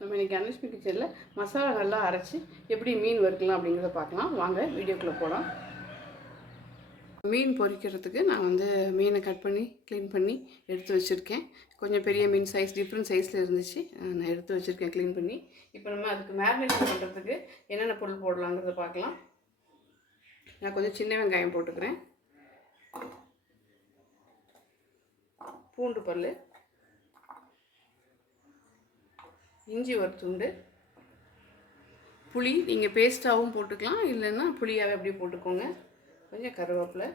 நம்ம இன்றைக்கி அனுஷ்மி கிச்சனில் மசாலா நல்லா அரைச்சி எப்படி மீன் வறுக்கலாம் அப்படிங்கிறத பார்க்கலாம். வாங்க வீடியோக்குள்ளே போகலாம். மீன் பொரிக்கிறதுக்கு நான் மீனை கட் பண்ணி க்ளீன் பண்ணி எடுத்து வச்சுருக்கேன். கொஞ்சம் பெரிய மீன் சைஸ் டிஃப்ரெண்ட் சைஸில் இருந்துச்சு, நான் எடுத்து வச்சுருக்கேன் க்ளீன் பண்ணி. இப்போ நம்ம அதுக்கு மேரினேஷன் பண்ணுறதுக்கு என்னென்ன பொருள் போடலாங்கிறத பார்க்கலாம். நான் கொஞ்சம் சின்ன வெங்காயம் போட்டுக்கிறேன், பூண்டு பல், இஞ்சி ஒரு துண்டு, புளி நீங்கள் பேஸ்ட்டாகவும் போட்டுக்கலாம், இல்லைன்னா புளியாகவே அப்படியே போட்டுக்கோங்க, கொஞ்சம் கருவேப்பிலை,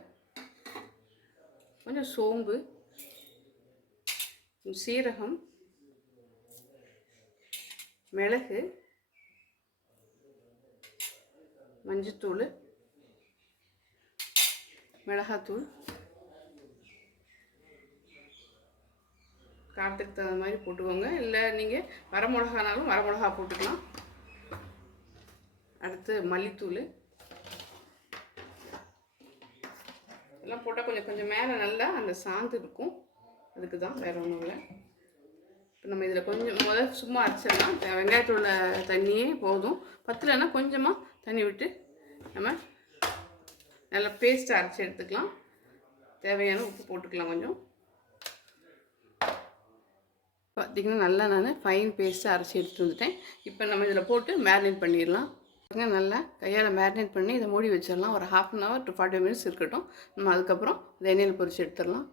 கொஞ்சம் சோம்பு, சீரகம், மிளகு, மஞ்சத்தூள், மிளகாத்தூள், காரத்துக்கு தகுந்த மாதிரி போட்டுக்கோங்க. இல்லை நீங்கள் வரமிளகானாலும் வரமிளகா போட்டுக்கலாம். அடுத்து மல்லித்தூள் எல்லாம் போட்டால் கொஞ்சம் மேலே நல்லா அந்த சாந்து இருக்கும், அதுக்கு தான், வேறு ஒன்றும் இல்லை. இப்போ நம்ம இதில் கொஞ்சம் சும்மா அரைச்சிடலாம். வெங்காயத்தோட தண்ணியே போதும், பத்தலைன்னா கொஞ்சமாக தண்ணி விட்டு நம்ம நல்லா பேஸ்ட்டை அரைச்சி எடுத்துக்கலாம். தேவையான உப்பு போட்டுக்கலாம் கொஞ்சம். பார்த்திங்கன்னா நல்லா நான் ஃபைன் பேஸ்ட்டை அரைச்சி எடுத்துகிட்டு வந்துட்டேன். இப்போ நம்ம இதில் போட்டு மேரினேட் பண்ணிடலாம். நல்லா கையால் மேரினேட் பண்ணி இதை மூடி வச்சிடலாம். ஒரு 1/2 hour to 45 minutes இருக்கட்டும். நம்ம அதுக்கப்புறம் இந்த எண்ணெயில் பொரித்து எடுத்துடலாம்.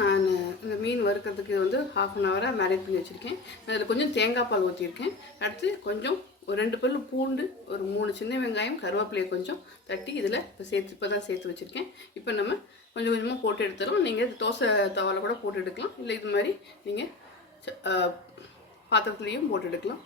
நான் இந்த மீன் வறுக்கிறதுக்கு 1/2 hour மேரினேட் பண்ணி வச்சுருக்கேன். அதில் கொஞ்சம் தேங்காய் பால் ஊற்றிருக்கேன். அடுத்து கொஞ்சம் ஒரு 2 பல் பூண்டு, ஒரு 3 சின்ன வெங்காயம், கருவேப்பிலையை கொஞ்சம் தட்டி இதில் இப்போ தான் சேர்த்து வச்சுருக்கேன். இப்போ நம்ம கொஞ்சம் கொஞ்சமாக போட்டு எடுத்துடலாம். நீங்கள் தோசை தவாவில் கூட போட்டு எடுக்கலாம், இல்லை இது மாதிரி நீங்கள் பாத்திரத்துலேயும் போட்டு எடுக்கலாம்.